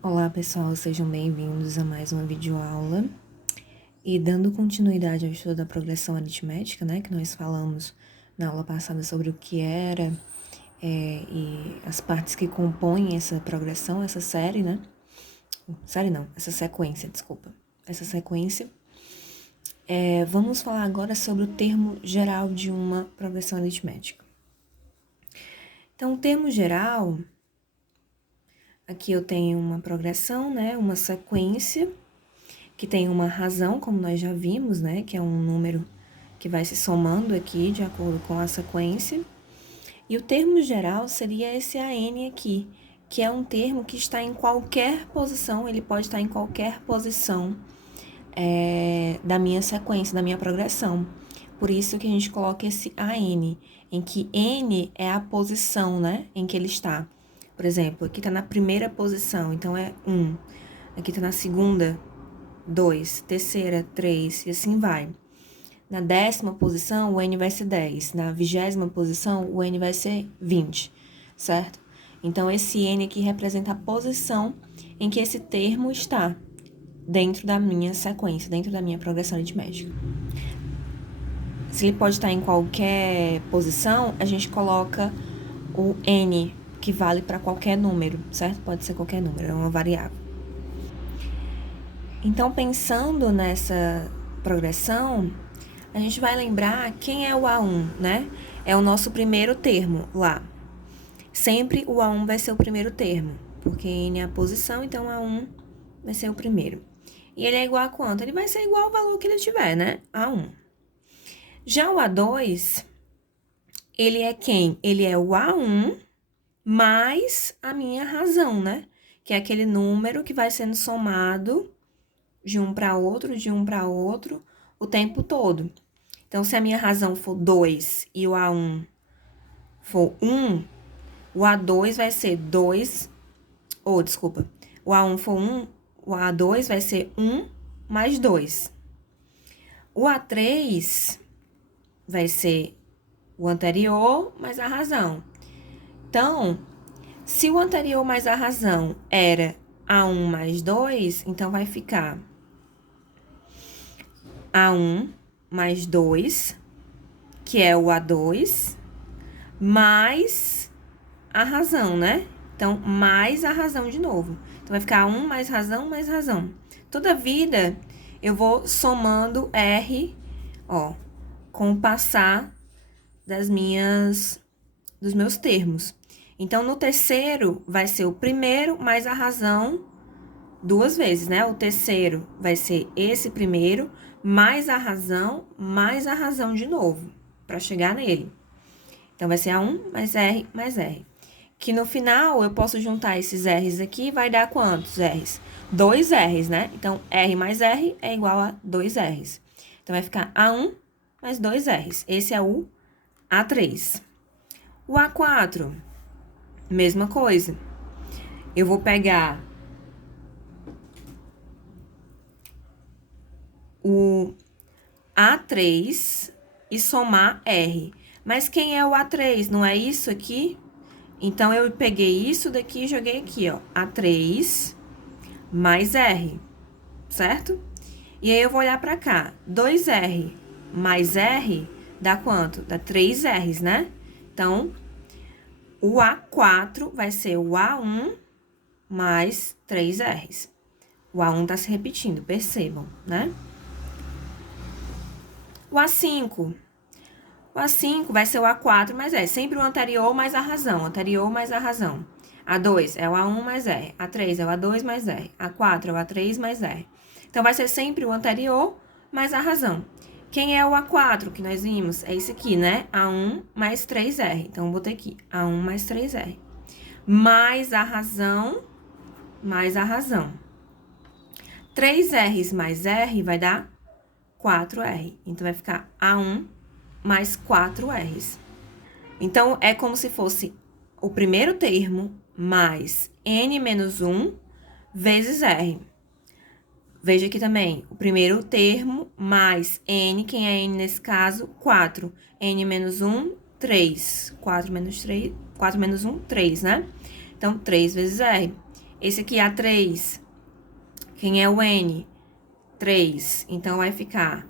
Olá pessoal, sejam bem-vindos a mais uma videoaula. E dando continuidade ao estudo da progressão aritmética, né, que nós falamos na aula passada sobre o que era e as partes que compõem essa progressão, essa série, né? Série não, essa sequência, desculpa. Essa sequência. Vamos falar agora sobre o termo geral de uma progressão aritmética. Então, o termo geral, aqui eu tenho uma progressão, né, uma sequência, que tem uma razão, como nós já vimos, né, que é um número que vai se somando aqui de acordo com a sequência. E o termo geral seria esse AN aqui, que é um termo que está em qualquer posição, ele pode estar em qualquer posição da minha sequência, da minha progressão. Por isso que a gente coloca esse AN, em que N é a posição, né, em que ele está. Por exemplo, aqui está na primeira posição, então é 1. Aqui está na segunda, 2, terceira, 3, e assim vai. Na 10ª posição, o N vai ser 10. Na 20ª posição, o N vai ser 20, certo? Então, esse N aqui representa a posição em que esse termo está dentro da minha sequência, dentro da minha progressão aritmética. Se ele pode estar em qualquer posição, a gente coloca o N, que vale para qualquer número, certo? Pode ser qualquer número, é uma variável. Então, pensando nessa progressão, a gente vai lembrar quem é o A1, né? É o nosso primeiro termo lá. Sempre o A1 vai ser o primeiro termo, porque N é a posição, então A1 vai ser o primeiro. E ele é igual a quanto? Ele vai ser igual ao valor que ele tiver, né? A1. Já o A2, ele é quem? Ele é o A1 mais a minha razão, né? Que é aquele número que vai sendo somado de um para outro, o tempo todo. Então, se a minha razão for 2 e o A1 for 1, o A2 vai ser 2, desculpa, o A1 for 1, o A2 vai ser 1 mais 2. O A3 vai ser o anterior mais a razão. Então, se o anterior mais a razão era A1 mais 2, então vai ficar A1 mais 2, que é o A2, mais a razão, né? Então, mais a razão de novo. Então, vai ficar 1 mais razão, mais razão. Toda vida, eu vou somando R, com o passar dos meus termos. Então, no terceiro, vai ser o primeiro mais a razão duas vezes, né? O terceiro vai ser esse primeiro, mais a razão de novo, para chegar nele. Então, vai ser A1 mais R mais R. Que no final, eu posso juntar esses R's aqui, vai dar quantos R's? 2 R's, né? Então, R mais R é igual a 2 R's. Então, vai ficar A1 mais 2 R's. Esse é o A3. O A4, mesma coisa. Eu vou pegar o A3 e somar R. Mas quem é o A3? Não é isso aqui? Então, eu peguei isso daqui e joguei aqui, ó. A3 mais R, certo? E aí, eu vou olhar pra cá. 2R mais R dá quanto? Dá 3 R's, né? Então, o A4 vai ser o A1 mais 3 R's. O A1 tá se repetindo, percebam, né? O A5. O A5 vai ser o A4 mais R. Sempre o anterior mais a razão. Anterior mais a razão. A2 é o A1 mais R. A3 é o A2 mais R. A4 é o A3 mais R. Então, vai ser sempre o anterior mais a razão. Quem é o A4 que nós vimos? É esse aqui, né? A1 mais 3R. Então, eu botei aqui. A1 mais 3R. Mais a razão, mais a razão. 3R's mais R vai dar 4R. Então, vai ficar A1 mais 4R's. Então, é como se fosse o primeiro termo mais N menos 1 vezes R. Veja aqui também, o primeiro termo mais N, quem é N nesse caso? 4. N menos 1, 3. 4 menos 1, 3, né? Então, 3 vezes R. Esse aqui, A3, quem é o N? 3. Então, vai ficar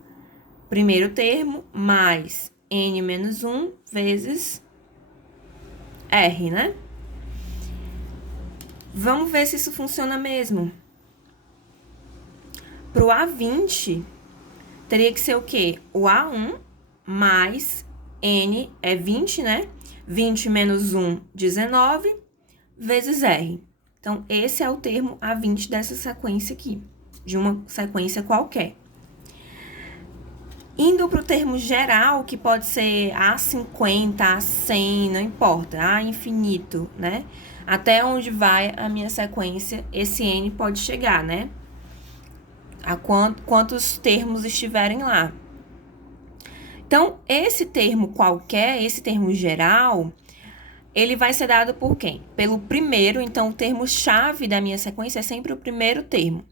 primeiro termo mais N menos 1 vezes R, né? Vamos ver se isso funciona mesmo. Pro A20, teria que ser o quê? O A1 mais N é 20, né? 20 menos 1, 19, vezes R. Então, esse é o termo A20 dessa sequência aqui, de uma sequência qualquer. Indo para o termo geral, que pode ser A50, A100, não importa, A infinito, né? Até onde vai a minha sequência, esse N pode chegar, né? A quantos termos estiverem lá. Então, esse termo qualquer, esse termo geral, ele vai ser dado por quem? Pelo primeiro, então o termo-chave da minha sequência é sempre o primeiro termo.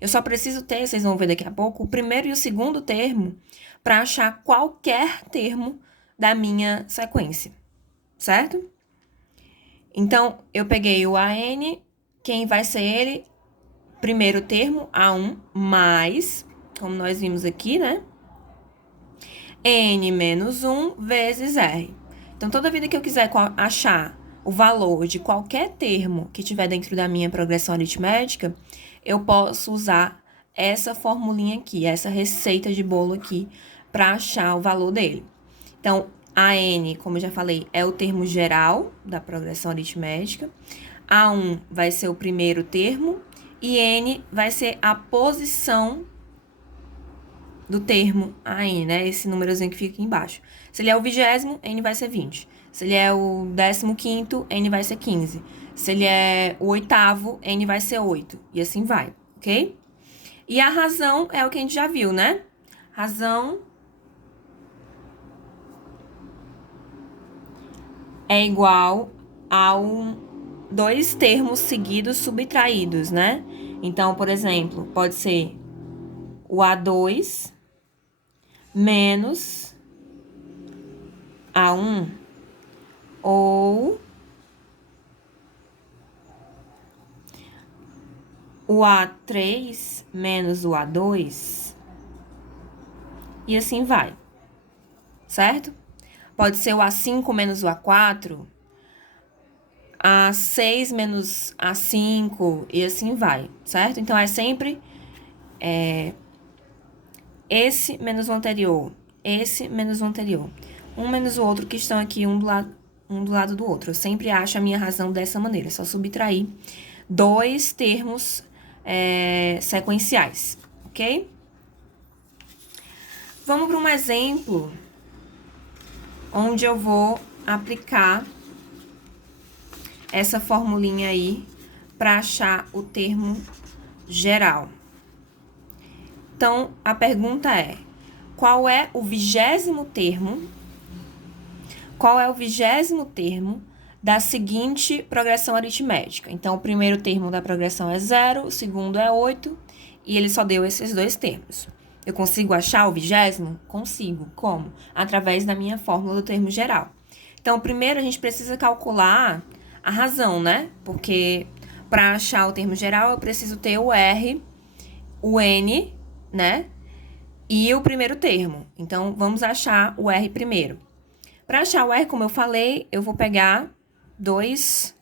Eu só preciso ter, vocês vão ver daqui a pouco, o primeiro e o segundo termo para achar qualquer termo da minha sequência, certo? Então, eu peguei o AN, quem vai ser ele? Primeiro termo, A1, mais, como nós vimos aqui, né? N menos 1 vezes R. Então, toda vida que eu quiser achar o valor de qualquer termo que tiver dentro da minha progressão aritmética, eu posso usar essa formulinha aqui, essa receita de bolo aqui, para achar o valor dele. Então, a N, como eu já falei, é o termo geral da progressão aritmética. A1 vai ser o primeiro termo e N vai ser a posição do termo AN, né? Esse númerozinho que fica aqui embaixo. Se ele é o 20º, N vai ser 20. Se ele é o 15º, N vai ser 15. Se ele é o 8º, N vai ser 8. E assim vai, ok? E a razão é o que a gente já viu, né? Razão é igual ao dois termos seguidos subtraídos, né? Então, por exemplo, pode ser o A2 menos A1 ou o A3 menos o A2 e assim vai, certo? Pode ser o A5 menos o A4, A6 menos A5 e assim vai, certo? Então, é sempre esse menos o anterior, esse menos o anterior. Um menos o outro que estão aqui um do lado do outro. Eu sempre acho a minha razão dessa maneira, só subtrair dois termos sequenciais, ok? Vamos para um exemplo onde eu vou aplicar essa formulinha aí para achar o termo geral. Então, a pergunta é: qual é o 20º termo? Qual é o 20º termo da seguinte progressão aritmética? Então, o primeiro termo da progressão é 0, o segundo é 8, e ele só deu esses dois termos. Eu consigo achar o 20º? Consigo. Como? Através da minha fórmula do termo geral. Então, primeiro a gente precisa calcular a razão, né? Porque para achar o termo geral, eu preciso ter o R, o N, né? E o primeiro termo. Então, vamos achar o R primeiro. Para achar o R, como eu falei, eu vou pegar dois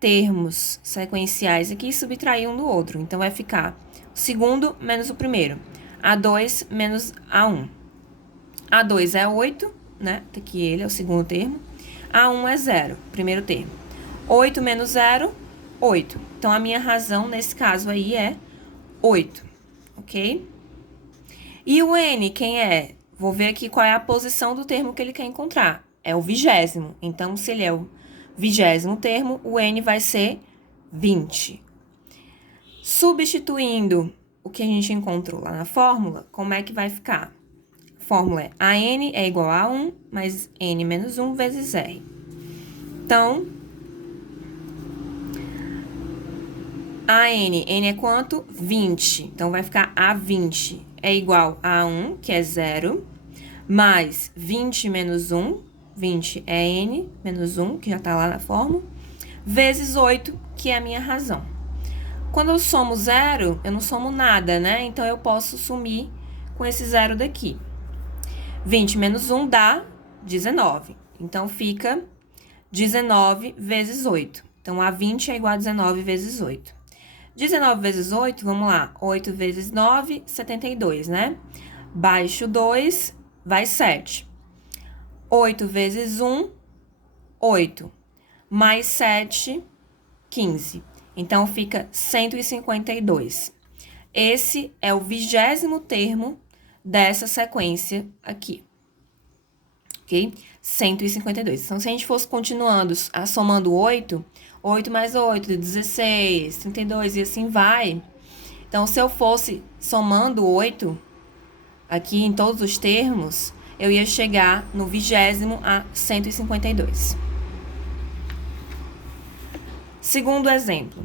termos sequenciais aqui e subtrair um do outro. Então, vai ficar o segundo menos o primeiro. A2 menos A1. A2 é 8, né? Tá aqui ele, é o segundo termo. A1 é 0, primeiro termo. 8 menos 0, 8. Então, a minha razão, nesse caso aí, é 8, ok? E o N, quem é? Vou ver aqui qual é a posição do termo que ele quer encontrar. É o 20º. Então, se ele é o 20º termo, o N vai ser 20. Substituindo o que a gente encontrou lá na fórmula, como é que vai ficar? A fórmula é AN é igual a 1 mais N menos 1 vezes R. Então, AN, N é quanto? 20. Então, vai ficar A20 é igual a 1, que é 0, mais 20 menos 1, 20 é N menos 1, que já tá lá na fórmula, vezes 8, que é a minha razão. Quando eu somo zero, eu não somo nada, né? Então, eu posso sumir com esse zero daqui. 20 menos 1 dá 19. Então, fica 19 vezes 8. Então, a 20 é igual a 19 vezes 8. 19 vezes 8, vamos lá. 8 vezes 9, 72, né? Baixo 2, vai 7. 8 vezes 1, 8. Mais 7, 15. Então, fica 152. Esse é o 20º termo dessa sequência aqui. Ok? 152. Então, se a gente fosse continuando, somando 8, 8 mais 8, 16, 32 e assim vai. Então, se eu fosse somando 8 aqui em todos os termos, eu ia chegar no 20º a 152. Segundo exemplo.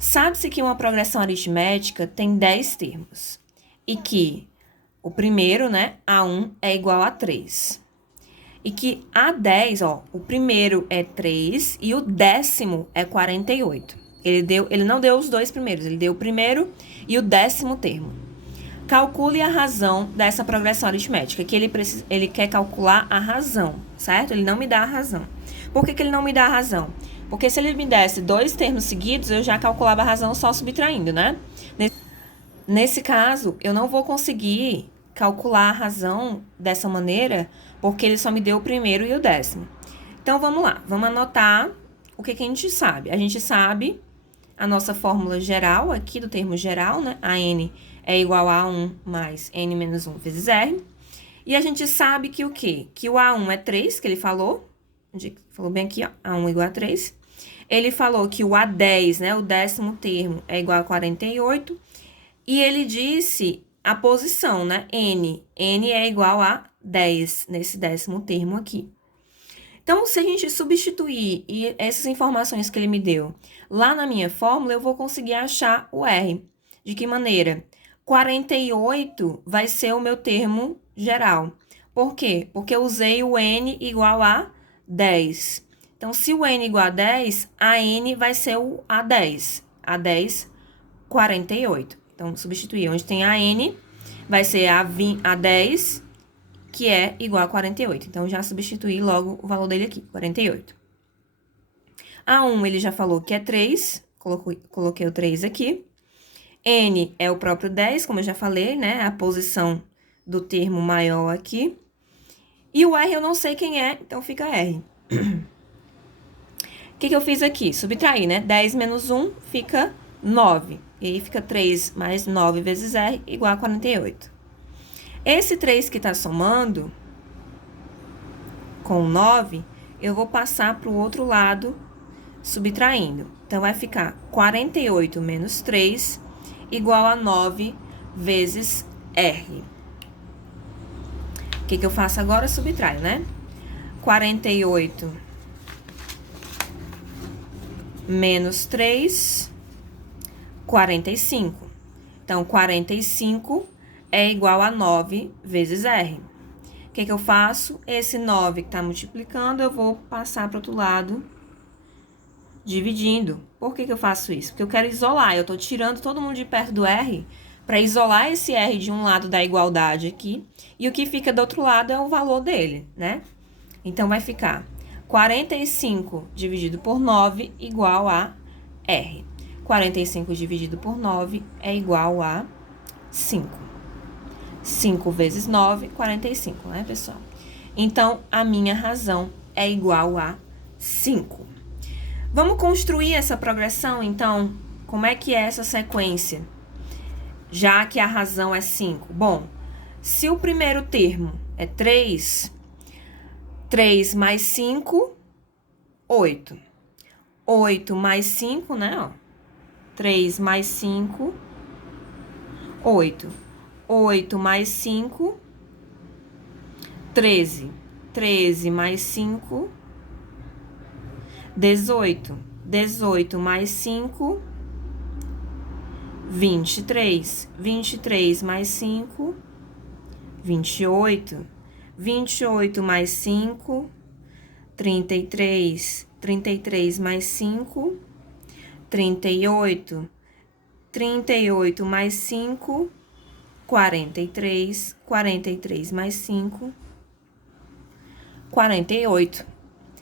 Sabe-se que uma progressão aritmética tem 10 termos e que o primeiro, né, A1 é igual a 3. E que A10, ó, o primeiro é 3 e o 10º é 48. Ele não deu os dois primeiros, ele deu o primeiro e o 10º termo. Calcule a razão dessa progressão aritmética, que ele quer calcular a razão, certo? Ele não me dá a razão. Por que ele não me dá a razão? Porque se ele me desse dois termos seguidos, eu já calculava a razão só subtraindo, né? Nesse caso, eu não vou conseguir calcular a razão dessa maneira, porque ele só me deu o primeiro e o 10º. Então, vamos lá. Vamos anotar o que a gente sabe. A gente sabe a nossa fórmula geral aqui do termo geral, né? A n é igual a 1 mais n menos 1 vezes r. E a gente sabe que o quê? Que o A1 é 3, que ele falou. Falou bem aqui, ó. A1 igual a 3. Ele falou que o A10, né? O 10º termo é igual a 48. E ele disse a posição, né? N é igual a 10 nesse 10º termo aqui. Então, se a gente substituir essas informações que ele me deu lá na minha fórmula, eu vou conseguir achar o R. De que maneira? 48 vai ser o meu termo geral. Por quê? Porque eu usei o N igual a 10. Então, se o N igual a 10, a N vai ser o A10. A10, 48. Então, substituir. Onde tem a N, vai ser a 10, que é igual a 48. Então, já substituí logo o valor dele aqui, 48. A1, ele já falou que é 3. Coloquei o 3 aqui. N é o próprio 10, como eu já falei, né? A posição do termo maior aqui. E o R eu não sei quem é, então fica R. O que eu fiz aqui? Subtrair, né? 10 menos 1 fica 9. E aí fica 3 mais 9 vezes R igual a 48. Esse 3 que está somando com 9, eu vou passar para o outro lado subtraindo. Então, vai ficar 48 menos 3 igual a 9 vezes R. O que eu faço agora? Subtraio, né? 48 menos 3, 45. Então, 45 é igual a 9 vezes R. O que eu faço? Esse 9 que está multiplicando, eu vou passar para o outro lado, dividindo. Por que eu faço isso? Porque eu quero isolar. Eu estou tirando todo mundo de perto do R para isolar esse R de um lado da igualdade aqui. E o que fica do outro lado é o valor dele, né? Então, vai ficar 45 dividido por 9 igual a R. 45 dividido por 9 é igual a 5. 5 vezes 9, 45, né, pessoal? Então, a minha razão é igual a 5. Vamos construir essa progressão, então? Como é que é essa sequência? Já que a razão é 5. Bom, se o primeiro termo é 3, 3 mais 5, 8. 8 mais 5, né, ó. 3 mais 5, 8. 8 mais 5, 13. 13 mais 5, 18. 18 mais 5, 23. 23 mais 5, 28. 28 mais 5, 33. 33 mais 5, 38. 38 mais 5, 43. 43 mais 5, 48.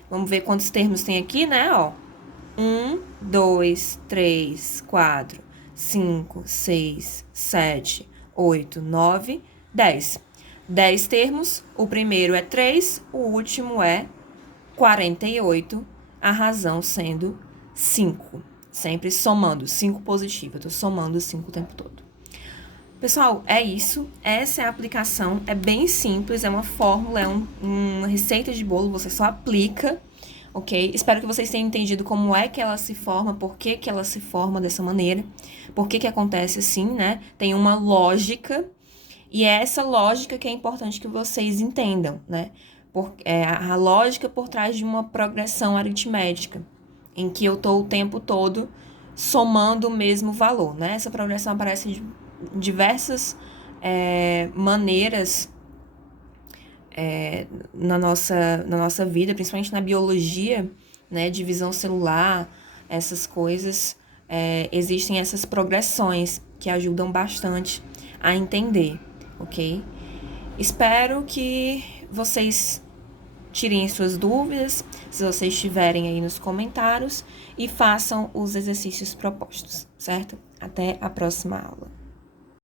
Vamos ver quantos termos tem aqui, né? Ó. 1, 2, 3, 4, 5, 6, 7, 8, 9, 10. 10 termos. O primeiro é 3, o último é 48, a razão sendo 5. Sempre somando, 5 positivo. Eu tô somando 5 o tempo todo. Pessoal, é isso. Essa é a aplicação. É bem simples, é uma fórmula, é uma receita de bolo, você só aplica, ok? Espero que vocês tenham entendido como é que ela se forma, por que que ela se forma dessa maneira, por que que acontece assim, né? Tem uma lógica, e é essa lógica que é importante que vocês entendam, né? A lógica por trás de uma progressão aritmética, em que eu tô o tempo todo somando o mesmo valor, né? Essa progressão aparece de diversas maneiras na nossa vida, principalmente na biologia, né? Divisão celular, essas coisas, existem essas progressões que ajudam bastante a entender, ok? Espero que vocês tirem suas dúvidas, se vocês tiverem aí nos comentários, e façam os exercícios propostos, certo? Até a próxima aula.